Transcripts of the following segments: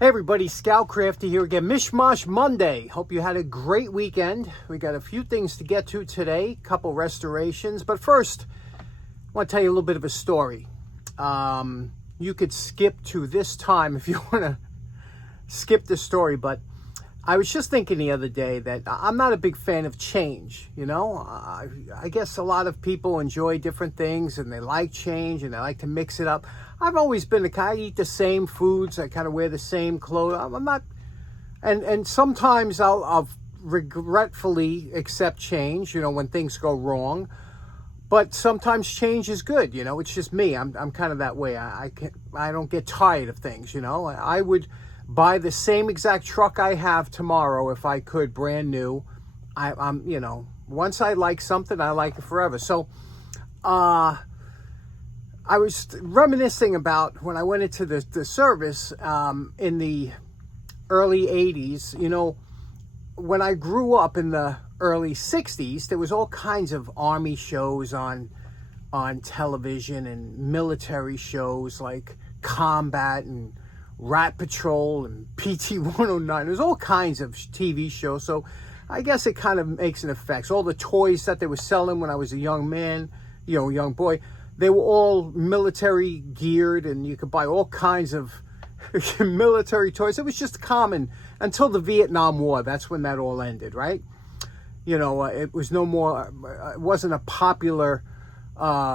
Hey everybody, Scoutcrafty here again. Mishmash Monday. Hope you had a great weekend. We got a few things to get to today, a couple restorations. But first, I want to tell you a little bit of a story. You could skip to this time if you want to skip the story. But I was just thinking the other day that I'm not a big fan of change. You know, I guess a lot of people enjoy different things and they like change and they like to mix it up. I've always been the kind, I eat the same foods, I kind of wear the same clothes. I'm not, and sometimes I'll regretfully accept change, you know, when things go wrong. But sometimes change is good, you know, it's just me. I'm kind of that way. I don't get tired of things, you know. I would buy the same exact truck I have tomorrow if I could, brand new. I'm, you know, once I like something, I like it forever. So, I was reminiscing about when I went into the service in the early 80s. You know, when I grew up in the early 60s, there was all kinds of Army shows on television and military shows like Combat and Rat Patrol and PT-109. There's all kinds of TV shows. So I guess it kind of makes an effect. So all the toys that they were selling when I was a young man, you know, young boy, they were all military geared, and you could buy all kinds of military toys. It was just common until the Vietnam War. That's when that all ended, right? You know, it was no more, it wasn't a popular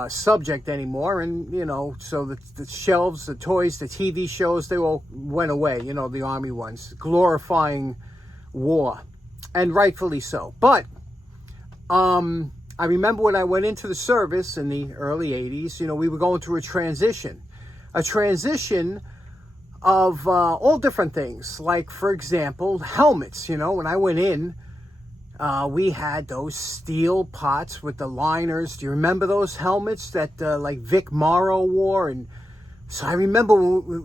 subject anymore. And, you know, so the shelves, the toys, the TV shows, they all went away, you know, the Army ones, glorifying war, and rightfully so. But, I remember when I went into the service in the early 80s, you know, we were going through a transition of all different things. Like, for example, helmets. You know, when I went in, we had those steel pots with the liners. Do you remember those helmets that like Vic Morrow wore? And so I remember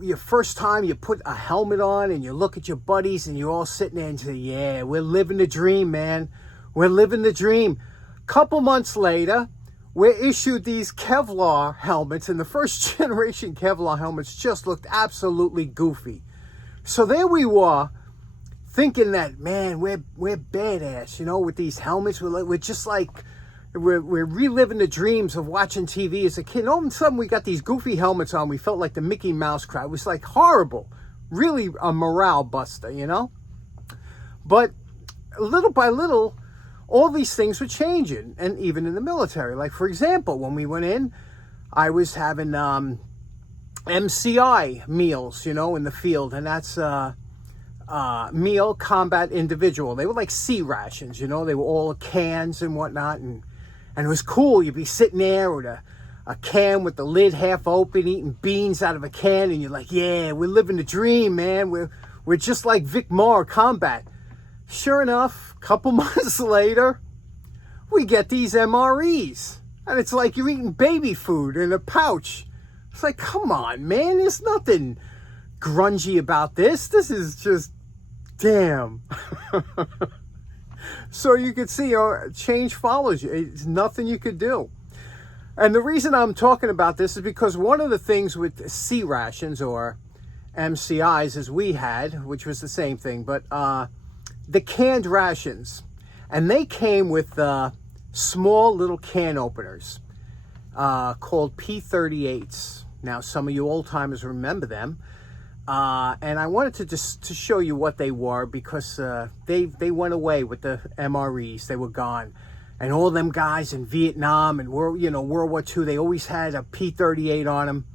your first time you put a helmet on and you look at your buddies and you're all sitting there and say, yeah, we're living the dream, man. We're living the dream. Couple months later, we're issued these Kevlar helmets, and the first generation Kevlar helmets just looked absolutely goofy. So there we were, thinking that, man, we're badass, you know, with these helmets. We're just like, we're reliving the dreams of watching TV as a kid. And all of a sudden, we got these goofy helmets on. We felt like the Mickey Mouse crowd. It was like horrible, really a morale buster, you know. But little by little, all these things were changing, and even in the military. Like, for example, when we went in, I was having MCI meals, you know, in the field, and that's meal combat individual. They were like C rations, you know. They were all cans and whatnot, and it was cool. You'd be sitting there with a can with the lid half open, eating beans out of a can, and you're like, yeah, we're living the dream, man. We're just like Vic Morrow Combat. Sure enough, a couple months later, we get these MREs. And it's like you're eating baby food in a pouch. It's like, come on, man. There's nothing grungy about this. This is just, damn. So you could see, change follows you. It's nothing you could do. And the reason I'm talking about this is because one of the things with C rations, or MCIs as we had, which was the same thing, but the canned rations, and they came with small little can openers called P-38s. Now, some of you old timers remember them, and I wanted to just to show you what they were, because they went away with the MREs. They were gone, and all them guys in Vietnam and World War II, they always had a P-38 on them.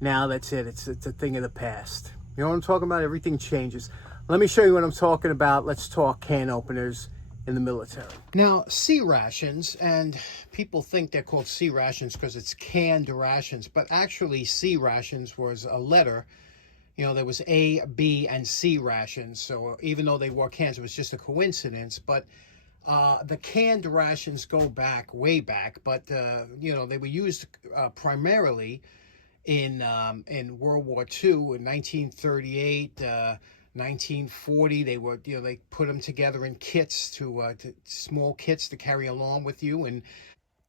Now that's it. It's a thing of the past. You know what I'm talking about? Everything changes. Let me show you what I'm talking about. Let's talk can openers in the military. Now, C rations, and people think they're called C rations because it's canned rations, but actually C rations was a letter. You know, there was A, B, and C rations. So even though they were cans, it was just a coincidence. But the canned rations go back, way back. But, you know, they were used primarily in World War II, in 1938, 1940, they were, you know, they put them together in kits to small kits to carry along with you, and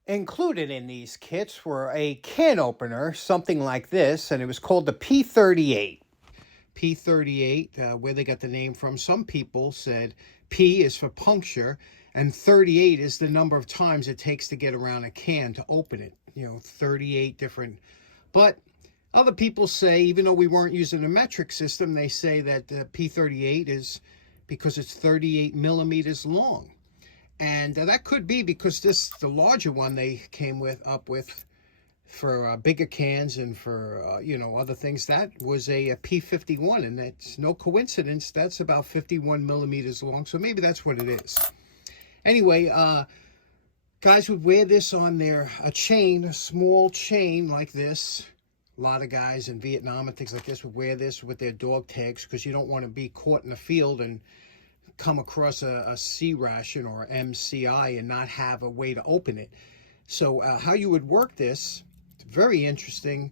included in these kits were a can opener, something like this, and it was called the P-38. P-38, where they got the name from. Some people said P is for puncture, and 38 is the number of times it takes to get around a can to open it. 38 different. But other people say, even though we weren't using a metric system, they say that P-38 is because it's 38 millimeters long. And that could be because the larger one they came up with for bigger cans and for, other things, that was a P-51. And that's no coincidence. That's about 51 millimeters long. So maybe that's what it is. Anyway, guys would wear this on a chain, a small chain like this. A lot of guys in Vietnam and things like this would wear this with their dog tags because you don't want to be caught in the field and come across a C ration or MCI and not have a way to open it. So how you would work this, it's very interesting.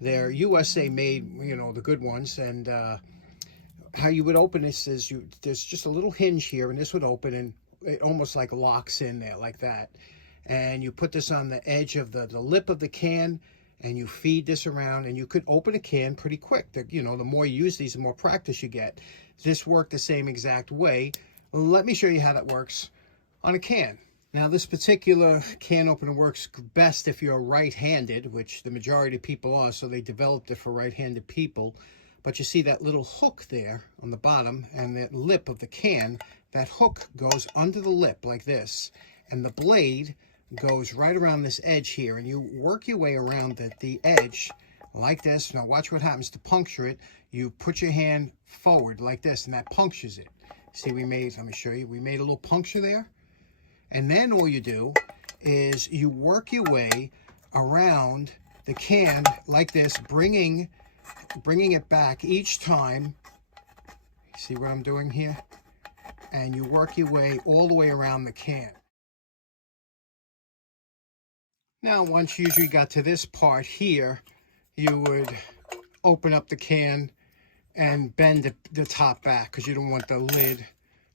They're USA made, the good ones. And how you would open this is there's just a little hinge here, and this would open, and it almost like locks in there like that. And you put this on the edge of the lip of the can, and you feed this around, and you could open a can pretty quick. The more you use these, the more practice you get. This worked the same exact way. Let me show you how that works on a can. Now, this particular can opener works best if you're right-handed, which the majority of people are, so they developed it for right-handed people. But you see that little hook there on the bottom and that lip of the can, that hook goes under the lip like this, and the blade goes right around this edge here, and you work your way around the edge like this. Now watch what happens to puncture it. You put your hand forward like this, and that punctures it. See, let me show you, we made a little puncture there. And then all you do is you work your way around the can like this, bringing it back each time. See what I'm doing here? And you work your way all the way around the can. Now, once you usually got to this part here, you would open up the can and bend the top back because you don't want the lid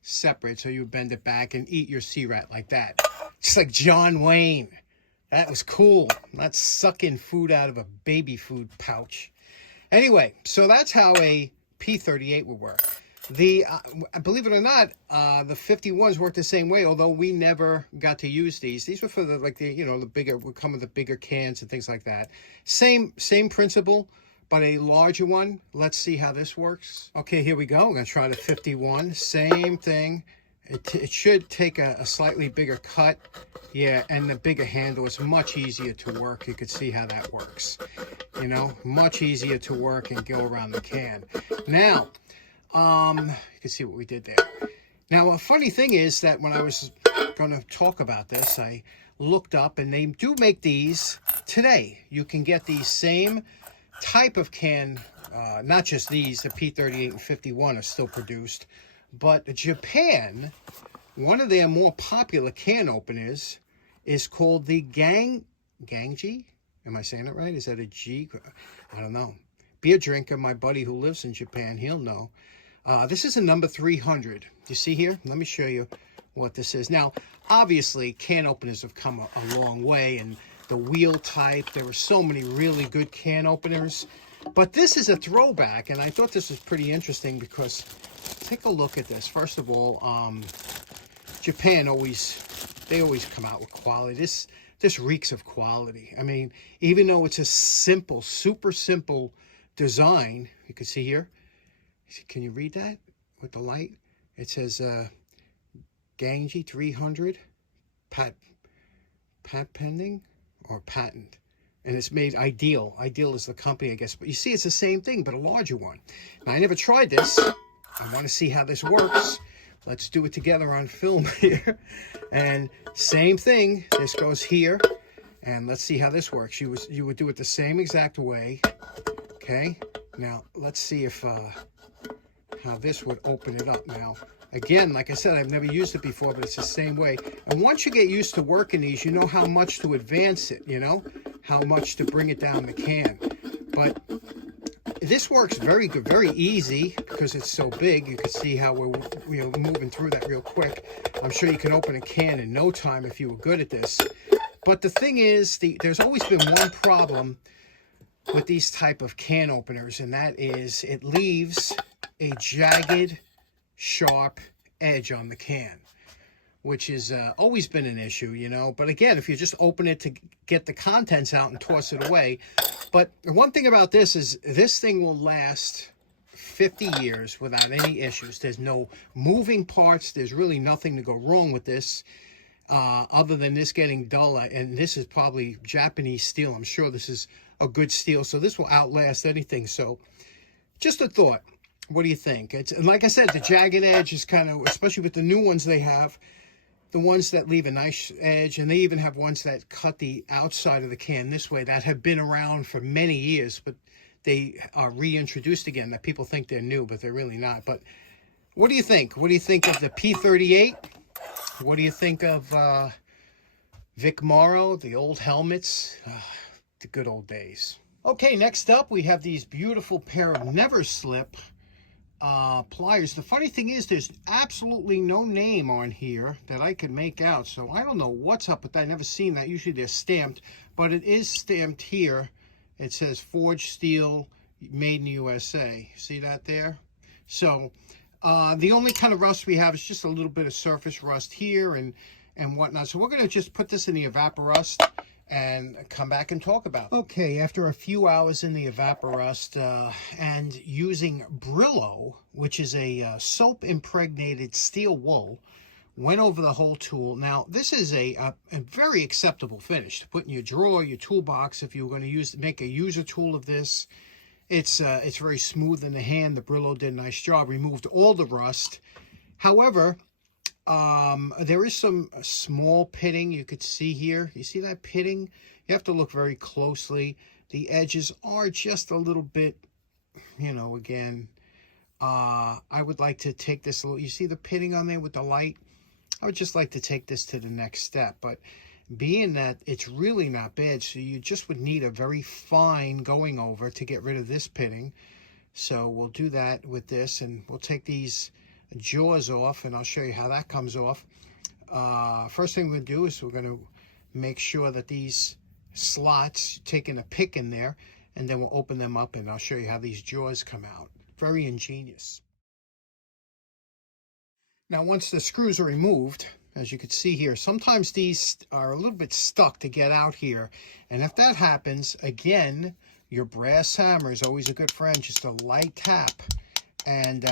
separate. So you would bend it back and eat your C-Rat like that. Just like John Wayne. That was cool. Not sucking food out of a baby food pouch. Anyway, so that's how a P-38 would work. Believe it or not, the 51s work the same way, although we never got to use these. These were for the bigger, would come with the bigger cans and things like that. Same principle, but a larger one. Let's see how this works. Okay, here we go. I'm going to try the 51. Same thing. It should take a slightly bigger cut. Yeah, and the bigger handle is much easier to work. You could see how that works. Much easier to work and go around the can. Now, you can see what we did there. Now, a funny thing is that when I was going to talk about this, I looked up, and they do make these today. You can get the same type of can, not just these, the P-38 and 51 are still produced, but Japan, one of their more popular can openers is called the Gangji. Am I saying it right? Is that a G? I don't know. Beer drinker, my buddy who lives in Japan, he'll know. This is a number 300. You see here? Let me show you what this is. Now, obviously, can openers have come a long way, and the wheel type, there are so many really good can openers. But this is a throwback, and I thought this was pretty interesting because take a look at this. First of all, Japan always come out with quality. This reeks of quality. I mean, even though it's a simple, super simple design, you can see here. Can you read that with the light? It says Gangji 300 patent pending or patent, and it's made Ideal. Ideal is the company, I guess. But you see, it's the same thing, but a larger one. Now, I never tried this. I want to see how this works. Let's do it together on film here. And same thing. This goes here, and let's see how this works. You would do it the same exact way. Okay. Now let's see if how this would open it up. Now, again, like I said, I've never used it before, but it's the same way. And once you get used to working these, you know how much to advance it, how much to bring it down the can. But this works very good, very easy because it's so big. You can see how we're moving through that real quick. I'm sure you can open a can in no time if you were good at this. But the thing is, there's always been one problem with these type of can openers, and that is it leaves a jagged, sharp edge on the can, which has always been an issue, you know. But again, if you just open it to get the contents out and toss it away. But one thing about this is this thing will last 50 years without any issues. There's no moving parts. There's really nothing to go wrong with this other than this getting dull. And this is probably Japanese steel. I'm sure this is a good steel, so this will outlast anything. So just a thought. What do you think? It's, and like I said, the jagged edge is kind of, especially with the new ones they have, the ones that leave a nice edge, and they even have ones that cut the outside of the can this way that have been around for many years, but they are reintroduced again, that people think they're new, but they're really not. But what do you think? What do you think of the P-38? What do you think of Vic Morrow, the old helmets? The good old days. Okay, next up we have these beautiful pair of NeverSlip pliers. The funny thing is there's absolutely no name on here that I can make out, so I don't know what's up with that. I've never seen that. Usually they're stamped, but it is stamped here. It says forged steel, made in the USA. See that there? So the only kind of rust we have is just a little bit of surface rust here and whatnot. So we're going to just put this in the evaporust and come back and talk about it. Okay, after a few hours in the evaporust and using Brillo, which is a soap impregnated steel wool, went over the whole tool. Now this is a very acceptable finish to put in your drawer, your toolbox. If you're going to make a user tool of this, it's very smooth in the hand. The Brillo did a nice job, removed all the rust. However, there is some small pitting you could see here. You see that pitting? You have to look very closely. The edges are just a little bit, you know, again, I would like to take this a little, you see the pitting on there with the light? I would just like to take this to the next step, but being that it's really not bad, so you just would need a very fine going over to get rid of this pitting. So we'll do that with this, and we'll take these jaws off, and I'll show you how that comes off. First thing we're going to do is we're going to make sure that these slots, taking a pick in there, and then we'll open them up, and I'll show you how these jaws come out. Very ingenious. Now once the screws are removed, as you can see here, sometimes these are a little bit stuck to get out here, and if that happens, again, your brass hammer is always a good friend. Just a light tap, and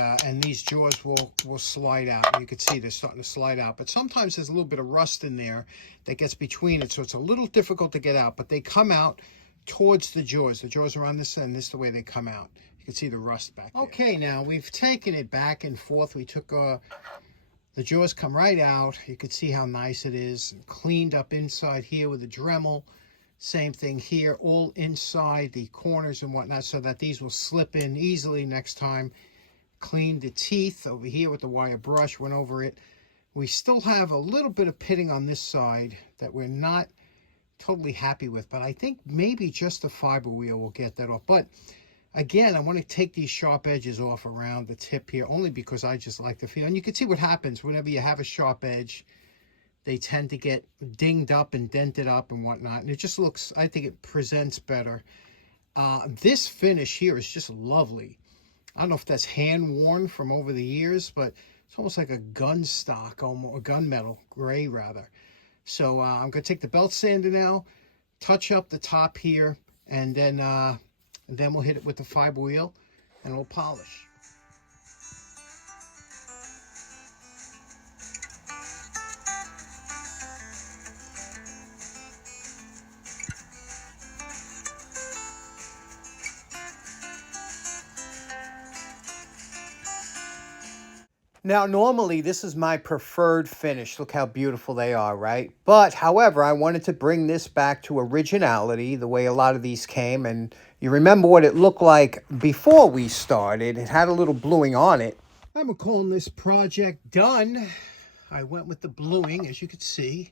these jaws will slide out. You can see they're starting to slide out, but sometimes there's a little bit of rust in there that gets between it, so it's a little difficult to get out, but they come out towards the jaws. The jaws are on this end. This is the way they come out. You can see the rust back there. Okay, now we've taken it back and forth. We took the jaws come right out. You can see how nice it is. Cleaned up inside here with the Dremel. Same thing here, all inside the corners and whatnot, so that these will slip in easily next time. Cleaned the teeth over here with the wire brush, went over it. We still have a little bit of pitting on this side that we're not totally happy with, but I think maybe just the fiber wheel will get that off. But again, I want to take these sharp edges off around the tip here, only because I just like the feel. And you can see what happens whenever you have a sharp edge. They tend to get dinged up and dented up and whatnot. And it just looks, I think it presents better. This finish here is just lovely. I don't know if that's hand-worn from over the years, but it's almost like a gun stock, almost, a gunmetal, gray rather. So I'm going to take the belt sander now, touch up the top here, and then we'll hit it with the fiber wheel, and we'll polish. Now, normally, this is my preferred finish. Look how beautiful they are, right? But, however, I wanted to bring this back to originality, the way a lot of these came. And you remember what it looked like before we started. It had a little bluing on it. I'm calling this project done. I went with the bluing, as you can see.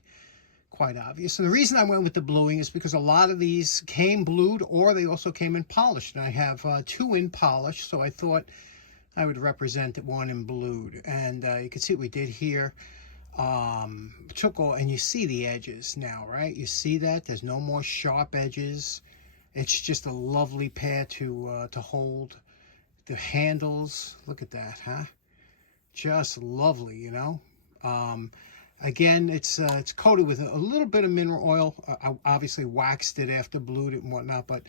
Quite obvious. And the reason I went with the bluing is because a lot of these came blued, or they also came in polished. And I have 2 in polished, so I thought I would represent one in blued. And you can see what we did here. Took all, and you see the edges now, right? You see that? There's no more sharp edges. It's just a lovely pair to hold. The handles, look at that, huh? Just lovely, you know. Again, it's coated with a little bit of mineral oil. I obviously waxed it after, blued it and whatnot. But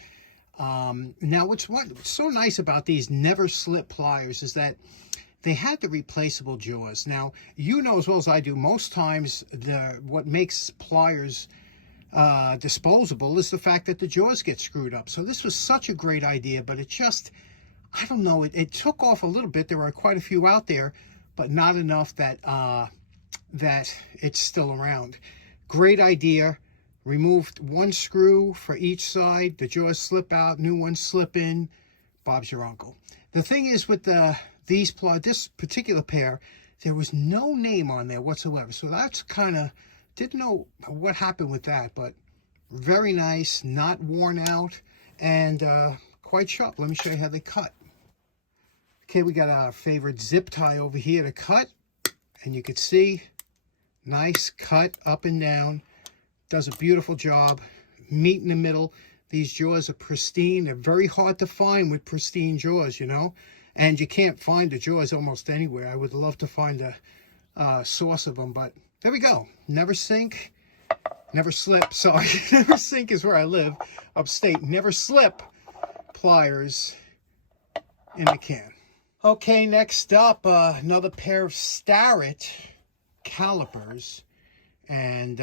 now what's so nice about these NeverSlip pliers is that they had the replaceable jaws. Now, you know as well as I do, most times what makes pliers disposable is the fact that the jaws get screwed up. So this was such a great idea, but it just, I don't know, it took off a little bit. There are quite a few out there, but not enough that that it's still around. Great idea. Removed one screw for each side. The jaws slip out, new ones slip in. Bob's your uncle. The thing is with this particular pair, there was no name on there whatsoever. So that's kind of, didn't know what happened with that, but very nice, not worn out, and quite sharp. Let me show you how they cut. Okay, we got our favorite zip tie over here to cut, and you can see, nice cut up and down. Does a beautiful job. Meat in the middle. These jaws are pristine. They're very hard to find with pristine jaws, you know, and you can't find the jaws almost anywhere. I would love to find a source of them, but there we go. Never sink, never slip. Sorry, never sink is where I live, upstate. Never slip pliers in the can. Okay, next up, another pair of Starrett calipers. And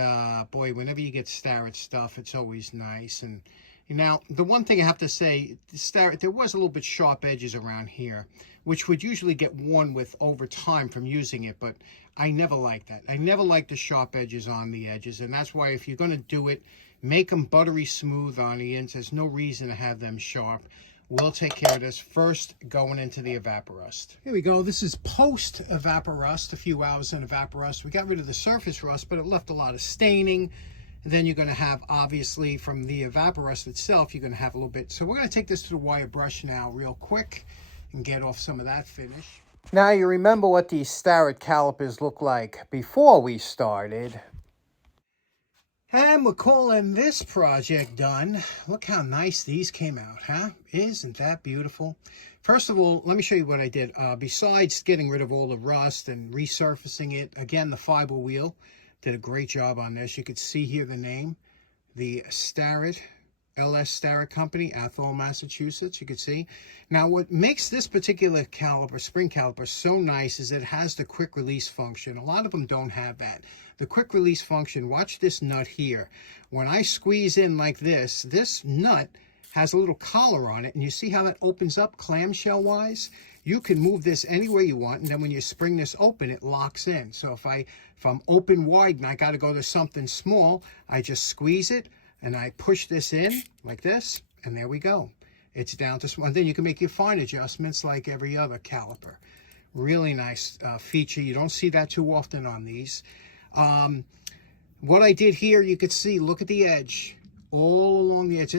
boy, whenever you get Starrett stuff, it's always nice. And now, the one thing I have to say, Starrett, there was a little bit sharp edges around here, which would usually get worn with over time from using it, but I never like that. I never like the sharp edges on the edges, and that's why if you're going to do it, make them buttery smooth on the ends. There's no reason to have them sharp. We'll take care of this first, going into the evaporust. Here we go. This is post evaporust, a few hours in evaporust. We got rid of the surface rust, but it left a lot of staining. And then you're going to have, obviously, from the evaporust itself, you're going to have a little bit. So we're going to take this to the wire brush now real quick and get off some of that finish. Now you remember what these Starrett calipers look like before we started. And we're calling this project done. Look how nice these came out, huh? Isn't that beautiful? First of all, let me show you what I did. Besides getting rid of all the rust and resurfacing it, again, the fiber wheel did a great job on this. You could see here the name, the Starrett, LS Starrett Company, Athol, Massachusetts. You could see. Now, what makes this particular caliper, spring caliper, so nice is it has the quick release function. A lot of them don't have that. The quick release function, watch this nut here. When I squeeze in like this, this nut has a little collar on it, and you see how that opens up clamshell-wise? You can move this any way you want, and then when you spring this open, it locks in. So if I'm open wide and I got to go to something small, I just squeeze it, and I push this in like this, and there we go. It's down to small. And then you can make your fine adjustments like every other caliper. Really nice feature. You don't see that too often on these. What I did here, you could see, look at the edge. All along the edge.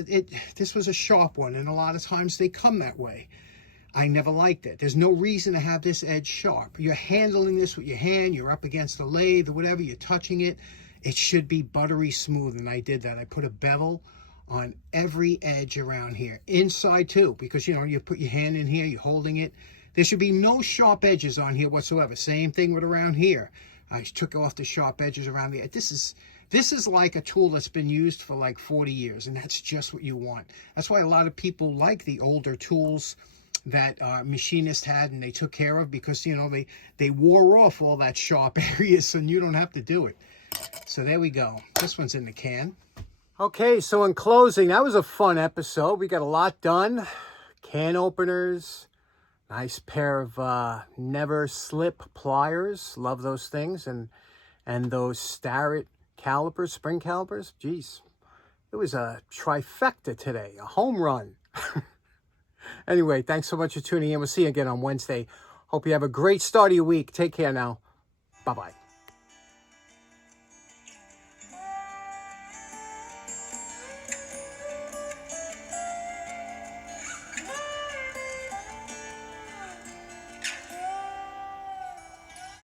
This was a sharp one, and a lot of times they come that way. I never liked it. There's no reason to have this edge sharp. You're handling this with your hand, you're up against the lathe or whatever, you're touching it. It should be buttery smooth, and I did that. I put a bevel on every edge around here. Inside too, because you know, you put your hand in here, you're holding it. There should be no sharp edges on here whatsoever. Same thing with around here. I took off the sharp edges around the edge. This is like a tool that's been used for like 40 years, and that's just what you want. That's why a lot of people like the older tools that machinists had and they took care of, because, you know, they wore off all that sharp areas, and you don't have to do it. So there we go. This one's in the can. Okay, so in closing, that was a fun episode. We got a lot done. Can openers, nice pair of NeverSlip pliers. Love those things. And those Starrett calipers, spring calipers. Geez, it was a trifecta today, a home run. Anyway, thanks so much for tuning in. We'll see you again on Wednesday. Hope you have a great start of your week. Take care now. Bye-bye.